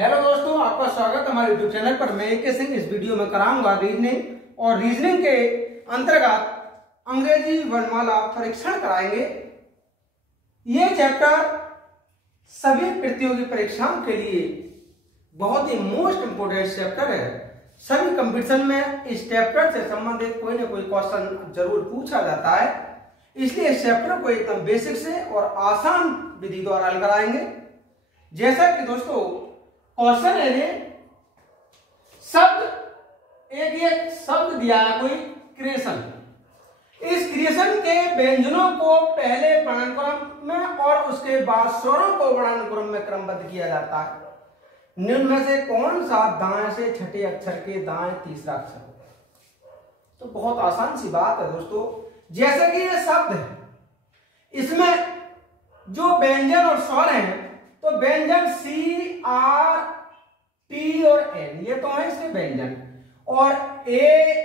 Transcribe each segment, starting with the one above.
Hello दोस्तों, आपका स्वागत हमारे यूट्यूब चैनल पर। मैं AK सिंह इस वीडियो में कराऊंगा रीजनिंग और रीजनिंग के अंतर्गत अंग्रेजी वर्णमाला परीक्षण कराएंगे। ये चैप्टर सभी प्रतियोगी परीक्षाओं के लिए बहुत ही मोस्ट इंपोर्टेंट चैप्टर है। सभी कंपटीशन में इस चैप्टर से संबंधित कोई ना कोई क्वेश्चन जरूर पूछा जाता है, इसलिए इस चैप्टर को एकदम बेसिक से और आसान विधि द्वारा हल कराएंगे। जैसा कि दोस्तों क्वेश्चन है, शब्द एक शब्द दिया है, कोई क्रिएशन। इस क्रिएशन के व्यंजनों को पहले वर्णानुक्रम में और उसके बाद स्वरों को वर्णानुक्रम में क्रमबद्ध किया जाता है। निम्न में से कौन सा दाएं से छठे अक्षर के दाएं तीसरा अक्षर होगा? तो बहुत आसान सी बात है दोस्तों। जैसे कि ये शब्द है, इसमें जो व्यंजन और स्वर हैं, तो व्यंजन C, R, T और N ये तो है इसके व्यंजन, और A,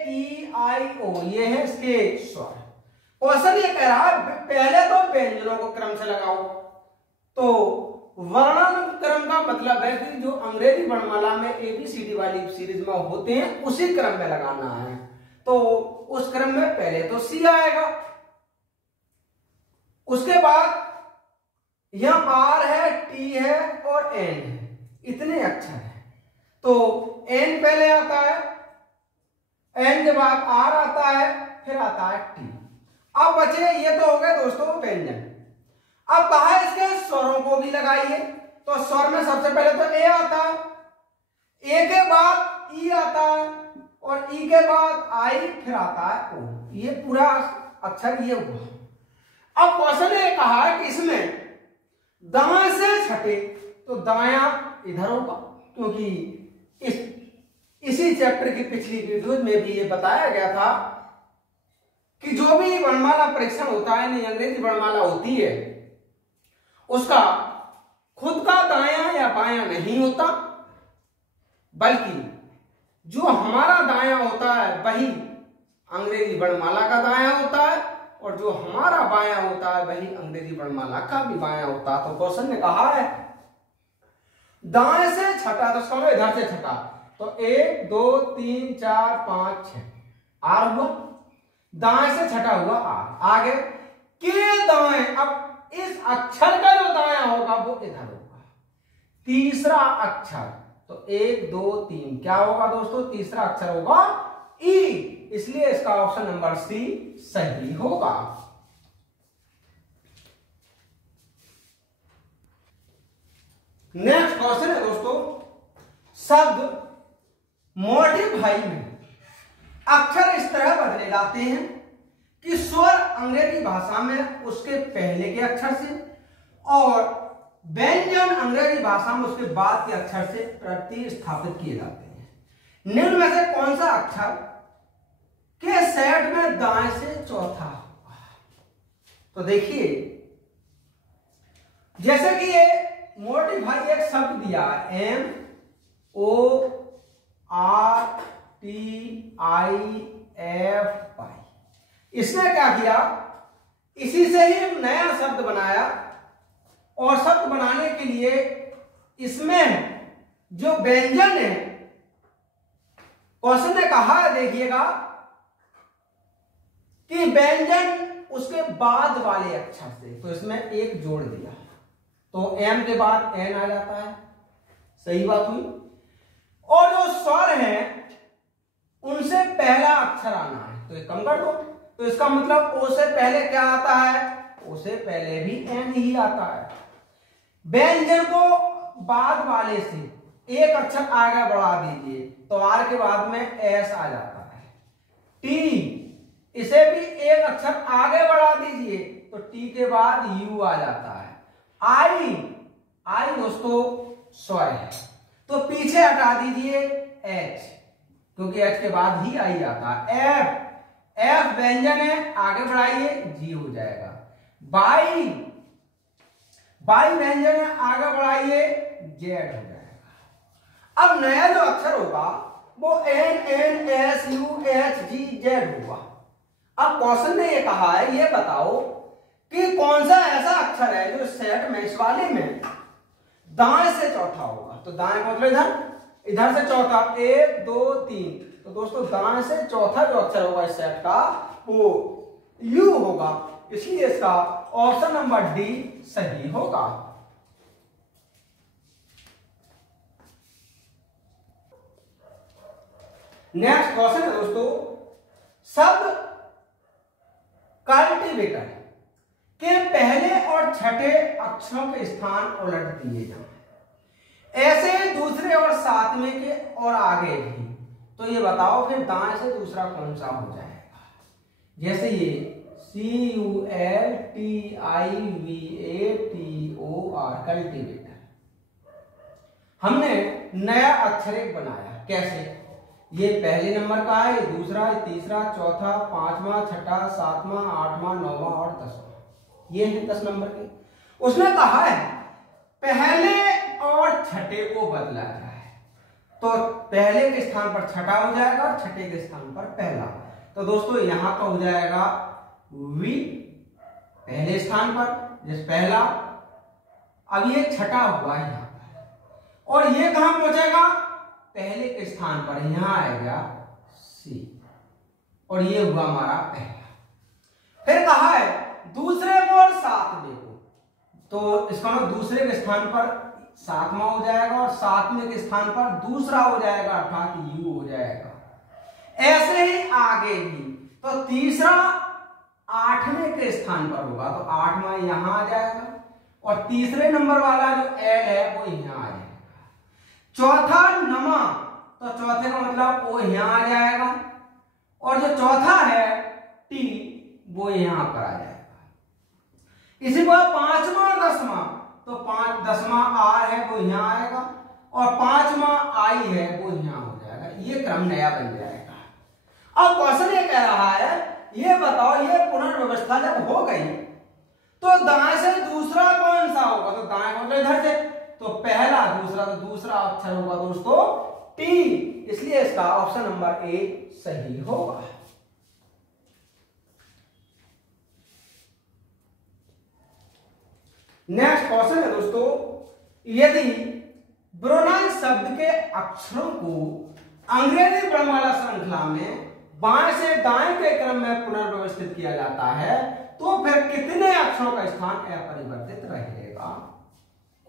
E, I, O ये है इसके स्वर। क्वेश्चन ये कह रहा है पहले तो व्यंजनों को क्रम से लगाओ। तो वर्णानुक्रम का मतलब है कि जो अंग्रेजी वर्णमाला में ABCD वाली सीरीज में होते हैं उसी क्रम में लगाना है। तो उस क्रम में पहले तो C आएगा, उसके बाद यहां R है, T है और N है, इतने अक्षर है। तो N पहले आता है, N के बाद R आता है, फिर आता है T। अब बचे ये तो हो गए दोस्तों व्यंजन। अब कहा है इसके स्वरों को भी लगाइए। तो स्वर में सबसे पहले तो A आता है, A के बाद E आता है और E के बाद I, फिर आता है O। ये पूरा अक्षर ये हुआ। अब क्वेश्चन ने कहा है कि इसमें दाएं से छठे, तो दाया इधर होगा, क्योंकि इसी चैप्टर की पिछली वीडियो में भी ये बताया गया था कि जो भी वर्णमाला परीक्षण होता है, नहीं अंग्रेजी वर्णमाला होती है, उसका खुद का दायां या बायां नहीं होता, बल्कि जो हमारा दायां होता है वही अंग्रेजी वर्णमाला का दायां होता है, और जो हमारा बायां होता है वही अंग्रेजी वर्णमाला का भी बायां होता है। तो क्वेश्चन ने कहा है दाएं से छठा, तो समझो इधर से छठा, तो 1 2 3 4 5 6 R हुआ, दाएं से छठा हुआ R। आगे के दाएं, अब इस अक्षर का जो दायां होगा वो इधर होगा। तीसरा अक्षर, तो 1 2 3 क्या होगा दोस्तों? तीसरा अक्षर होगा E, इसलिए इसका ऑप्शन नंबर C सही होगा। नेक्स्ट क्वेश्चन है दोस्तों, शब्द मॉडिफाई में अक्षर इस तरह बदले जाते हैं कि स्वर अंग्रेजी भाषा में उसके पहले के अक्षर से और व्यंजन अंग्रेजी भाषा में उसके बाद के अक्षर से प्रतिस्थापित किए जाते हैं। निम्न में से कौन सा अक्षर के सेट में दाएं से चौथा होगा? तो देखिए, जैसे कि ये मॉडिफाई एक शब्द दिया है, MORTIFY, इसने क्या किया, इसी से ही नया शब्द बनाया, और शब्द बनाने के लिए इसमें जो व्यंजन है, क्वेश्चन ने कहा है देखिएगा कि व्यंजन उसके बाद वाले अक्षर से, तो इसमें एक जोड़ दिया, तो M के बाद N आ जाता है, सही बात हुई। और जो स्वर हैं उनसे पहला अक्षर आना है, तो एक कम कर दो, तो इसका मतलब O से पहले क्या आता है? O से पहले भी N ही आता है। व्यंजन को बाद वाले से एक अक्षर आगे बढ़ा दीजिए, तो R के बाद में S आ जाता है। T, इसे भी एक अक्षर आगे बढ़ा दीजिए, तो T के बाद U आ जाता है। I दोस्तों स्वर है, तो पीछे हटा दीजिए H, क्योंकि H के बाद ही I आता है। F व्यंजन है, आगे बढ़ाइए G हो जाएगा। बाई व्यंजन है, आगे बढ़ाइए Z हो जाएगा। अब नया जो अक्षर होगा वो N, S, U, H, G, Z होगा। अब क्वेश्चन ने ये कहा है, ये बताओ कि कौन सा ऐसा अक्षर है जो सेट में, इस वाले में दाएं से चौथा होगा। तो दाएं का मतलब इधर, इधर से चौथा, 1 2 3। तो दोस्तों दाएं से चौथा जो अक्षर होगा इस सेट का वो यू होगा, इसलिए इसका ऑप्शन नंबर डी सही होगा। नेक्स्ट क्वेश्चन है दोस्तों, शब्द कल्टीवेटर के पहले और छठे अक्षरों के स्थान उलट दिए जाएं, ऐसे दूसरे और सातवें के और आगे भी। तो ये बताओ फिर दाएं से दूसरा कौन सा हो जाएगा? जैसे ये CULTIVATOR कल्टीवेटर, हमने नया अक्षर एक बनाया। कैसे? ये पहले नंबर का है, ये दूसरा, ये तीसरा, चौथा, पांचवा, छठा, सातवां, आठवां, नौवां और 10वां। ये है 10 नंबर के। उसने कहा है पहले और छठे को बदला जाए, तो पहले के स्थान पर छठा हो जाएगा और छठे के स्थान पर पहला। तो दोस्तों यहां पर हो जाएगा वी पहले स्थान पर, जैसे पहला। अब ये छठा हुआ है यहां पर, और ये कहां पहुंचेगा? पहले के स्थान पर, यहां आएगा सी, और ये हुआ हमारा पहला। फिर कहा है दूसरे को और सातवें को, तो इसका मतलब दूसरे के स्थान पर सातवां हो जाएगा और सातवें के स्थान पर दूसरा हो जाएगा, अर्थात यू हो जाएगा। ऐसे ही आगे भी, तो तीसरा आठवें के स्थान पर होगा, तो आठवां यहां आ जाएगा, और तीसरे नंबर वाला जो एल है वो यहां आ जाएगा। चौथा नमा, तो चौथे का मतलब वो यहां आ जाएगा, और जो चौथा है टी वो यहां पर आ जाएगा। इसी को पांचवा और 10वां, तो 10वां आर है वो यहां आएगा, और 5वां आई है वो यहां हो जाएगा। ये क्रम नया बन जाएगा। अब क्वेश्चन ये कह रहा है, ये बताओ ये पुनर्व्यवस्था जब हो गई तो दाएं से दूसरा कौन सा होगा? तो दाएं मतलब इधर से, तो पहला दूसरा, तो दूसरा अक्षर होगा दोस्तों टी, इसलिए इसका ऑप्शन नंबर ए सही होगा। नेक्स्ट क्वेश्चन है दोस्तों, यदि ब्रोनाई शब्द के अक्षरों को अंग्रेजी वर्णमाला श्रृंखला में बाएं से दाएं के क्रम में पुनर्व्यवस्थित किया जाता है तो फिर कितने अक्षरों का स्थान अपरिवर्तित रहेगा?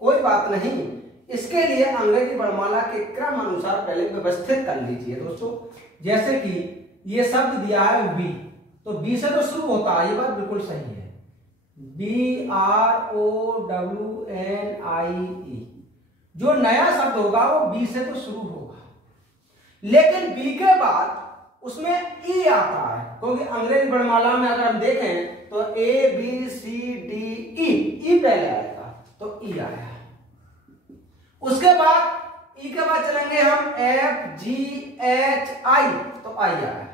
कोई बात नहीं, इसके लिए अंग्रेजी वर्णमाला के क्रम अनुसार पहले व्यवस्थित कर लीजिए दोस्तों। जैसे कि ये शब्द दिया है बी, तो बी से तो शुरू होता है, ये बात बिल्कुल सही है। BROWNIE, जो नया शब्द होगा वो बी से तो शुरू होगा, लेकिन बी के बाद उसमें ई आता है, क्योंकि अंग्रेजी वर्णमाला में अगर हम देखें तो ABCDE, ई पहले आएगा, तो ई आया। उसके बाद ई के बाद चलेंगे हम FGHI, तो आई आया।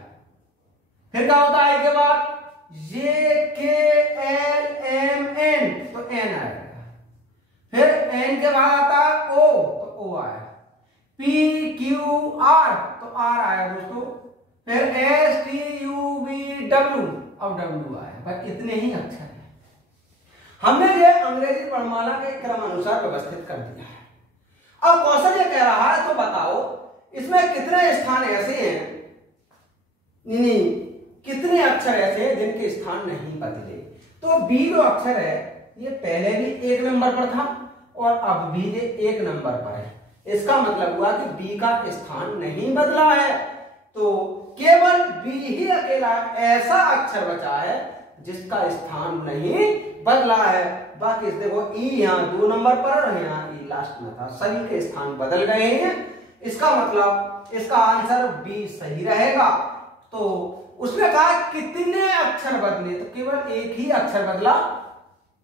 फिर क्या होता है? आई के बाद JKLMN, तो एन आएगा। फिर एन के बाद आता है O, तो O आया। PQR, तो R आया दोस्तों। फिर STUVW, अब W आया। बस इतने ही अक्षर हैं। हमने ये अंग्रेजी वर्णमाला के क्रम अनुसार व्यवस्थित कर दिया है। अब क्वेश्चन ये कह रहा है, तो बताओ इसमें कितने स्थान ऐसे हैं, कितने अक्षर ऐसे हैं जिनके स्थान नहीं बदले? तो बी जो अक्षर है ये पहले भी 1 नंबर पर था और अब भी ये 1 नंबर पर है। इसका मतलब हुआ कि बी का स्थान नहीं बदला है, तो केवल बी ही अकेला ऐसा अक्षर बचा है जिसका स्थान नहीं बदला है। बाकी देखो ई यहाँ 2 नंबर पर और यहाँ ई लास्ट में था, सभी के स्थान बदल गए हैं। इसका मतलब इसका आंसर बी सही रहेगा। तो उसने कहा कितने अक्षर बदले, तो केवल एक ही अक्षर बदला,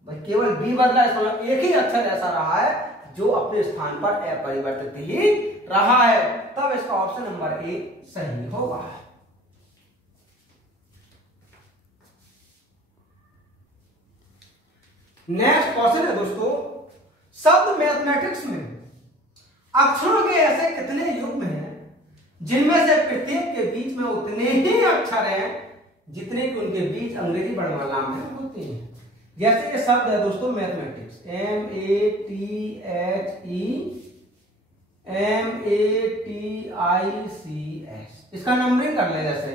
केवल बी बदला, इसका मतलब एक ही अक्षर ऐसा रहा है जो अपने स्थान पर अपरिवर्तित ही रहा है, तब इसका ऑप्शन नंबर ए सही होगा। नेक्स्ट क्वेश्चन है दोस्तों, शब्द मैथमेटिक्स में अक्षरों के ऐसे कितने युग्म हैं जिनमें से प्रत्येक के बीच में उतने ही अक्षर हैं जितने कि उनके बीच अंग्रेजी वर्णमाला में होते हैं। जैसे ये शब्द है दोस्तों मैथमेटिक्स, MATHEMATICS, इसका नंबरिंग कर ले। जैसे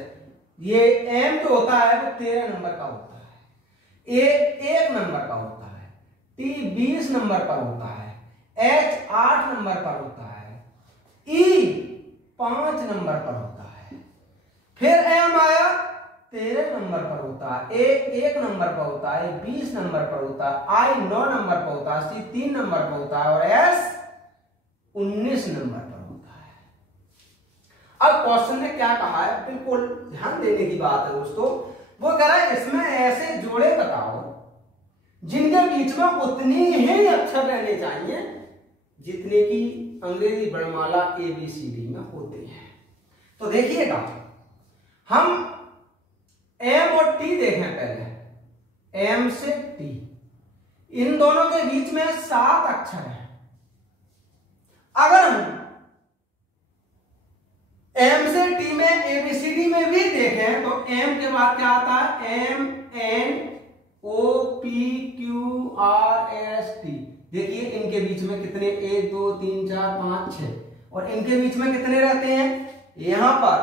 ये M जो होता है वो 13 नंबर का होता है, A 1 नंबर का होता है, T 20 नंबर पर होता है, H 8 नंबर पर होता है, E 5 नंबर पर होता है, फिर M आया 13 नंबर पर होता है, A 1 नंबर पर होता है, 20 नंबर पर होता है, I 9 नंबर पर होता है, C 3 नंबर पर होता है और S 19 नंबर पर होता है। अब क्वेश्चन ने क्या कहा है, बिल्कुल ध्यान देने की बात है दोस्तों। वो कह रहा है इसमें ऐसे जोड़े बताओ जिनके बीच में उतनी ही अक्षर रहने चाहिए जितने की अंग्रेजी वर्णमाला ABCD में होते हैं। तो देखिएगा, हम M और T देखें पहले, M से T, इन दोनों के बीच में 7 अक्षर हैं। अगर हम M से T में ABCD में भी देखें तो M के बाद क्या आता है, M N O P Q R S T। देखिए इनके बीच में कितने, 1 2 3 4 5 6, और इनके बीच में कितने रहते हैं यहां पर,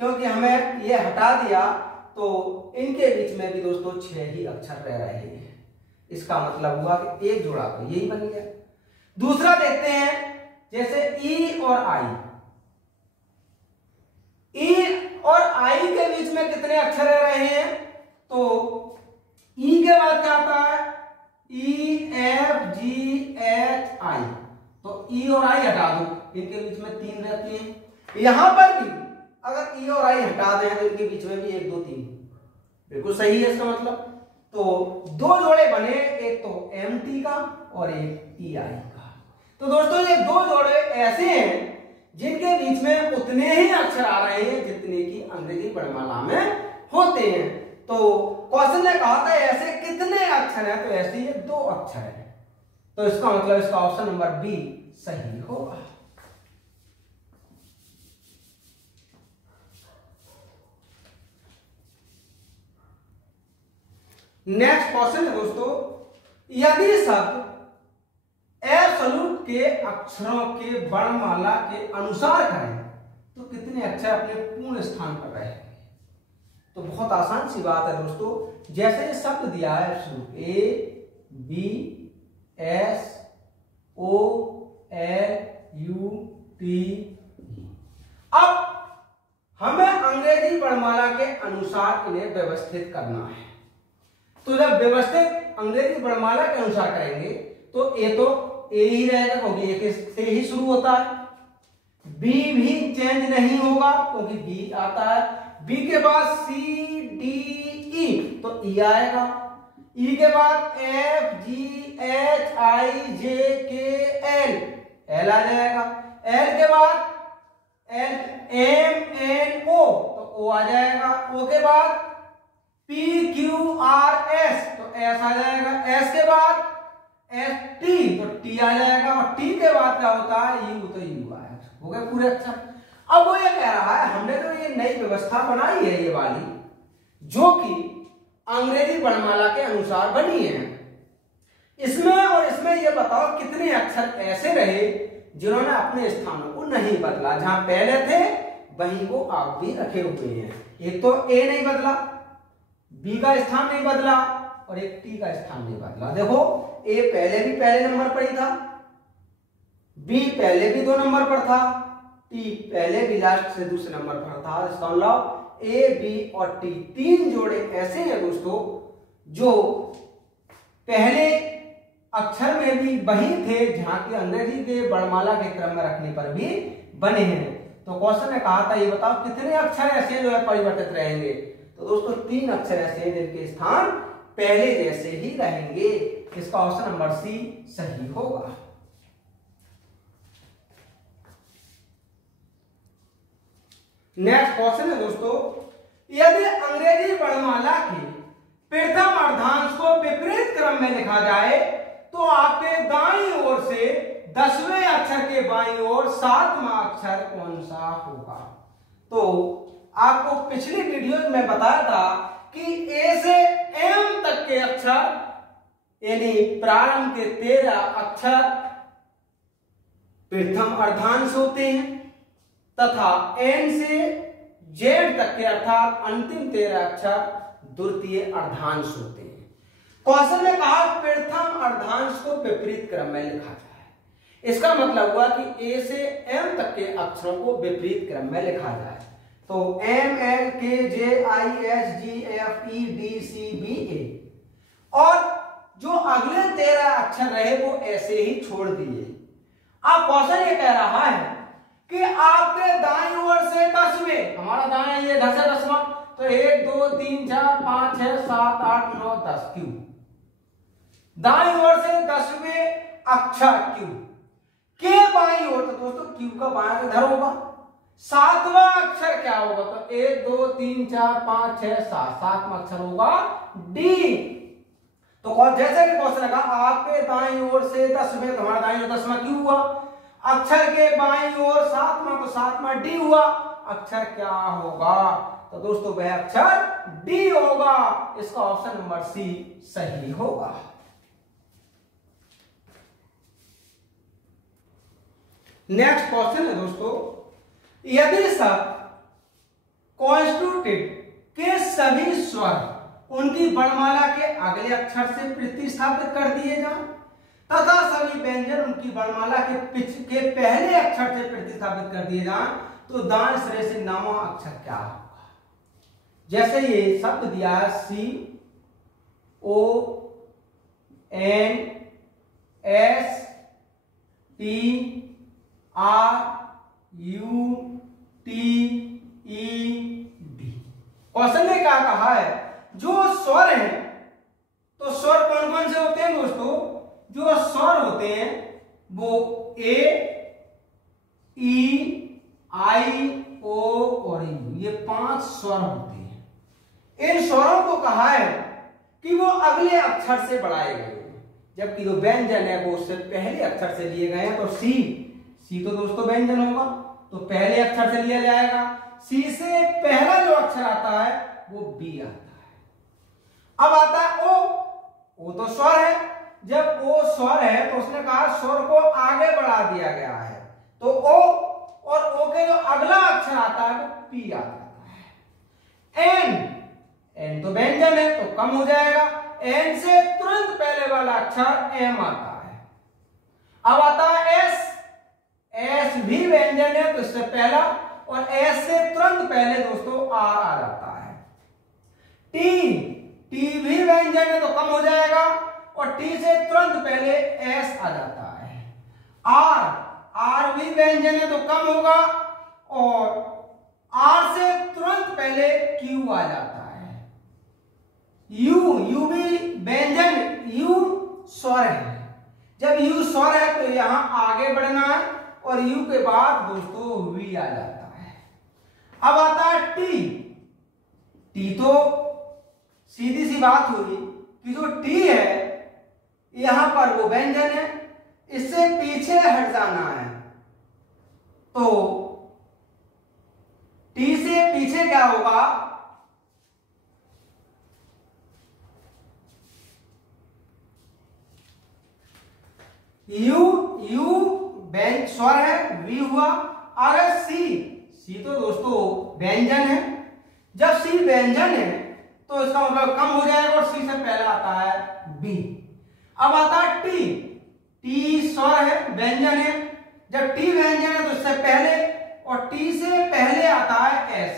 क्योंकि हमें ये हटा दिया तो इनके बीच में भी दोस्तों 6 ही अक्षर रह रहे हैं। इसका मतलब हुआ कि एक जोड़ा तो यही बन गया। दूसरा देखते हैं, जैसे E और I, E और I के बीच में कितने अक्षर रह रहे हैं, तो E के बाद क्या आता है, E F G H I, तो E और I हटा दो, इनके बीच में 3 रहती हैं। यहां पर भी अगर E और I हटा दें तो इनके बीच में भी 1 2 3, बिल्कुल सही है इसका मतलब। तो 2 जोड़े बने, एक तो MT का और एक EI का। तो दोस्तों ये 2 जोड़े ऐसे हैं जिनके बीच में उतने ही अक्षर आ रहे हैं जितने की अंग्रेजी वर्णमाला में होते हैं। तो क्वेश्चन ने कहा था ऐसे कितने अक्षर हैं, तो ऐसे ये 2 अक्षर हैं। तो इसका मतलब इसका ऑप्शन नंबर B सही होगा। नेक्स्ट क्वेश्चन है दोस्तों, यदि शब्द एब्सोल्यूट के अक्षरों के वर्णमाला के अनुसार करें तो कितने अक्षर अपने पूर्ण स्थान पर रहेंगे। तो बहुत आसान सी बात है दोस्तों, जैसे ये शब्द दिया है एब्सोल्यूट, ABSOLUT, अब हमें अंग्रेजी वर्णमाला के अनुसार इन्हें व्यवस्थित करना है। तो जब व्यवस्थित अंग्रेजी वर्णमाला के अनुसार करेंगे तो ए तो ए ही रहेगा क्योंकि एक से ही शुरू होता है, बी भी चेंज नहीं होगा क्योंकि बी आता है, बी के बाद सी डी ई तो ई आएगा, ई के बाद एफ जी एच आई जे के एल एल आ जाएगा, एल के बाद एल एम एन ओ तो ओ आ जाएगा, ओ के बाद पी क्यू आर एस तो एस आ जाएगा, एस के बाद एस टी तो टी आ जाएगा, और टी के बाद क्या होता है यू तो यू आएगा। हो गए पूरे अक्षर। अब वो ये कह रहा है हमने तो ये नई व्यवस्था बनाई है ये वाली, जो कि अंग्रेजी वर्णमाला के अनुसार बनी है, इसमें और इसमें ये बताओ कितने अक्षर ऐसे रहे जिन्होंने अपने स्थानों को नहीं बदला, जहां पहले थे वहीं को आप भी रखे हुए हैं। एक तो ए नहीं बदला, बी का स्थान नहीं बदला और एक टी का स्थान नहीं बदला। देखो ए पहले भी पहले नंबर पर ही था, बी पहले भी 2 नंबर पर था, टी पहले भी लास्ट से दूसरे नंबर पर था। इसका मतलब ए बी और टी 3 जोड़े ऐसे हैं दोस्तों जो पहले अक्षर में भी वही थे जहां की अंग्रेजी के वर्णमाला के क्रम में रखने पर भी बने हैं। तो क्वेश्चन ने कहा था ये बताओ कितने अक्षर ऐसे जो है परिवर्तित रहेंगे। तो दोस्तों 3 अक्षर ऐसे हैं जिनके स्थान पहले जैसे ही रहेंगे। इसका ऑप्शन नंबर सी सही होगा। नेक्स्ट क्वेश्चन है दोस्तों, यदि अंग्रेजी वर्णमाला के प्रथम अर्धांश को विपरीत क्रम में लिखा जाए तो आपके दाईं ओर से 10वें अक्षर के बाईं ओर 7वां अक्षर कौन सा होगा। तो आपको पिछली वीडियो में बताया था कि ए से एम तक के अक्षर यानी प्रारंभ के 13 अक्षर प्रथम अर्धांश होते हैं तथा एन से जेड तक के अर्थात अंतिम 13 अक्षर द्वितीय अर्धांश होते हैं। क्वेश्चन में कहा प्रथम अर्धांश को विपरीत क्रम में लिखा जाए। इसका मतलब हुआ कि ए से एम तक के अक्षरों को विपरीत क्रम में लिखा जाए। तो M L K J I S G F E D C B A, और जो अगले 13 अक्षर रहे वो ऐसे ही छोड़ दिए। अब क्वेश्चन ये कह रहा है कि आपके दाईं ओर से 10वें, हमारा दाएं ये 10 है 10वां, तो 1 2 3 4 5 6 7 8 9 10 क्यू, दाईं ओर से 10वें अक्षर क्यू के बाईं ओर, तो दोस्तों क्यू का बायां इधर होगा। 7वां अक्षर क्या होगा, तो 1 2 3 4 5 6 7, 7वां अक्षर होगा डी। तो जैसे कि क्वेश्चन लगा आपके दाईं ओर से 10वें, तुम्हारा दाईं ओर 10वां क्यू हुआ, अक्षर के बाईं ओर 7वां, तो 7वां डी हुआ। अक्षर क्या होगा, तो दोस्तों वह अक्षर डी होगा। इसका ऑप्शन नंबर सी सही होगा। नेक्स्ट क्वेश्चन है दोस्तों, यदि शब्द कॉन्स्टिट्यूटिव के सभी स्वर उनकी वर्णमाला के अगले अक्षर से प्रतिस्थापित कर दिए जाएं तथा सभी व्यंजन उनकी वर्णमाला के पहले अक्षर से प्रतिस्थापित कर दिए जाएं, तो दाएं सिरे से 9वां अक्षर क्या होगा। जैसे ये शब्द दिया है C O N S T R U C T E. Question में क्या कहा है, जो स्वर है, तो स्वर कौन कौन से होते हैं दोस्तों, जो स्वर होते हैं वो ए ई आई ओ और यू, ये 5 स्वर होते हैं। इन स्वरों को कहा है कि वो अगले अक्षर से बढ़ाए गए हैं, जबकि जो व्यंजन है वो उससे पहले अक्षर से लिए गए हैं। तो सी तो दोस्तों व्यंजन होगा, तो पहले अक्षर से लिया जाएगा। सी से पहला जो अक्षर आता है वो बी आता है। अब आता है ओ तो स्वर है, जब ओ स्वर है तो उसने कहा स्वर को आगे बढ़ा दिया गया है, तो ओ, और ओ के जो अगला अक्षर आता है वो पी आ जाता है। एन तो व्यंजन है तो कम हो जाएगा, एन से तुरंत पहले वाला अक्षर एम आता है। अब आता है एस भी व्यंजन है तो इससे पहला, और एस से तुरंत पहले दोस्तों आर आ जाता है। टी भी व्यंजन है तो कम हो जाएगा, और टी से तुरंत पहले एस आ जाता है। आर भी व्यंजन है तो कम होगा, और आर से तुरंत पहले क्यू आ जाता है। यू भी व्यंजन, यू स्वर है, जब यू स्वर है तो यहां आगे बढ़ना है, और यू के बाद दोस्तों वी आ जाता है। अब आता है टी तो सीधी सी बात होगी कि जो टी है यहां पर वो व्यंजन है, इससे पीछे हट जाना है, तो टी से पीछे क्या होगा, यू व्यंजन स्वर है, वी हुआ। अगर सी तो दोस्तों व्यंजन है, जब सी व्यंजन है तो इसका मतलब कम हो जाएगा, और सी से पहले आता है बी। अब आता है टी स्वर है, व्यंजन है, जब टी व्यंजन है तो इससे पहले, और टी से पहले आता है एस।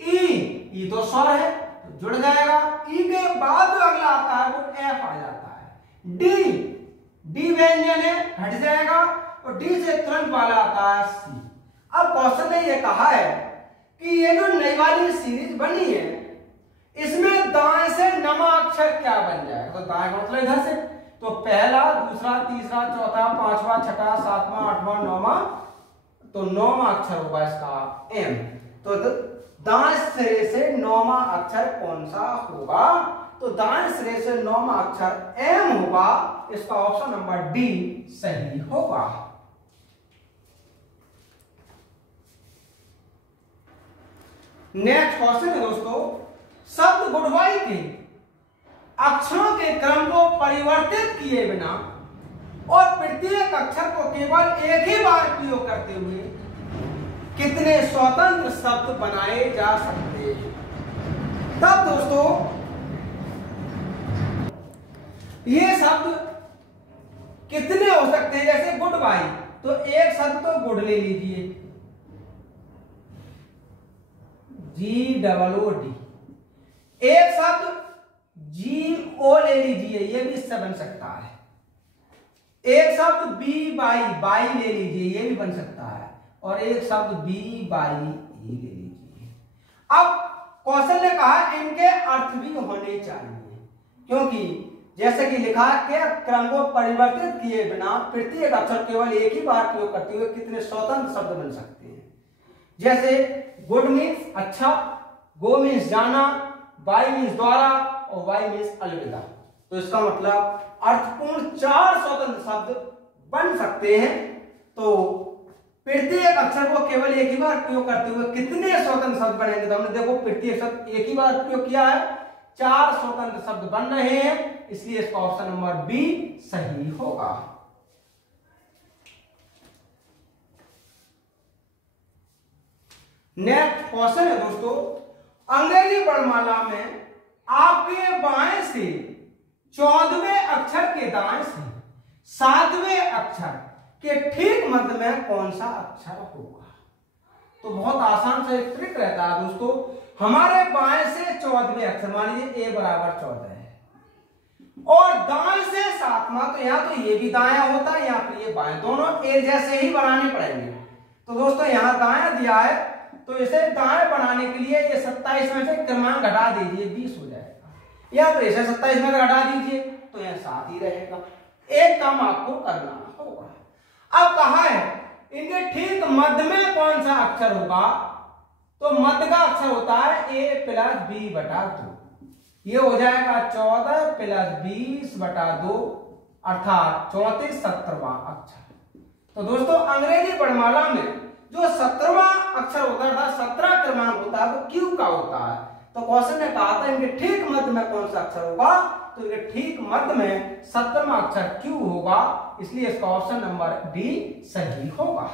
ई तो स्वर है तो जुड़ जाएगा, ई के बाद जो अगला आता है वो एफ आ जाता है। डी व्यंजन है, हट जाएगा, और डी से तुरंत वाला आता है सी। अब क्वेश्चन ने ये कहा है कि ये जो नई वाली सीरीज बनी है इसमें दाएं से 9वां अक्षर क्या बन जाएगा, तो दाएं का मतलब इधर से, तो पहला दूसरा तीसरा चौथा पांचवा छठा सातवां आठवां 9वां, तो 9वां अक्षर होगा इसका एम। तो दाएं सिरे से 9वां अक्षर कौन सा होगा, तो दाएं सिरे से 9वां अक्षर एम होगा। इसका ऑप्शन नंबर डी सही होगा। नेक्स्ट क्वेश्चन है दोस्तों, शब्द गुडबाई के अक्षरों के क्रम को परिवर्तित किए बिना और प्रत्येक अक्षर को केवल एक ही बार प्रयोग करते हुए कितने स्वतंत्र शब्द बनाए जा सकते हैं। तब दोस्तों ये शब्द कितने हो सकते हैं, जैसे गुड बाय, तो एक शब्द तो गुड ले लीजिए, GOOD। एक शब्द GO ले लीजिए, ये भी इससे बन सकता है। एक शब्द बाई ले लीजिए, ये भी बन सकता है। और एक शब्द BY ले लीजिए। अब कौशल ने कहा इनके अर्थ भी होने चाहिए, क्योंकि जैसे कि लिखा के क्रम को परिवर्तित किए बिना प्रत्येक अक्षर केवल एक ही बार प्रयोग करते हुए कितने स्वतंत्र शब्द बन सकते हैं। जैसे गुड मीन्स अच्छा, गो मीन्स जाना, बाय मीन्स द्वारा और वाई मीन्स अलविदा। तो इसका मतलब अर्थपूर्ण 4 स्वतंत्र शब्द बन सकते हैं। तो प्रत्येक अक्षर को केवल एक ही बार प्रयोग करते हुए कितने स्वतंत्र शब्द बनेंगे, तो हमने देखो प्रत्येक शब्द एक ही बार प्रयोग किया है, 4 स्वतंत्र शब्द बन रहे हैं, इसलिए इसका ऑप्शन नंबर बी सही होगा। नेक्स्ट क्वेश्चन है दोस्तों, अंग्रेजी वर्णमाला में आपके बाएं से 14वें अक्षर के दाएं से 7वें अक्षर के ठीक मध्य में कौन सा अक्षर होगा। तो बहुत आसान सा एक ट्रिक रहता है दोस्तों, हमारे बाएं से 14वें अक्षर, मान लीजिए a बराबर 14 है, और दाएं से 7वां, तो यहाँ तो ये भी दाया होता है, यहाँ पे ये बाएं, दोनों एक जैसे ही बनाने पड़ेंगे। तो दोस्तों यहाँ दाया दिया है, तो इसे दाएं बनाने के लिए ये 27 में से क्रमांक घटा दीजिए, 20 हो जाएगा। या फिर इसे 27 में घटा दीजिए तो यह 7 ही रहेगा। एक काम आपको करना होगा। अब कहा है इनके ठीक मध्य में कौन सा अक्षर होगा, तो मध्य का अक्षर होता है a + b/2। ये हो जाएगा 14 + 20/2 अर्थात 34 17वां अक्षर। तो दोस्तों अंग्रेजी वर्णमाला में जो 17वां अक्षर होता है, 17 क्रमांक होता है, वो क्यू का होता है। तो क्वेश्चन ने कहा था इनके ठीक मध्य में कौन सा अक्षर होगा, तो इनके ठीक मध्य में 17वां अक्षर क्यू होगा, इसलिए इसका ऑप्शन नंबर डी सही होगा।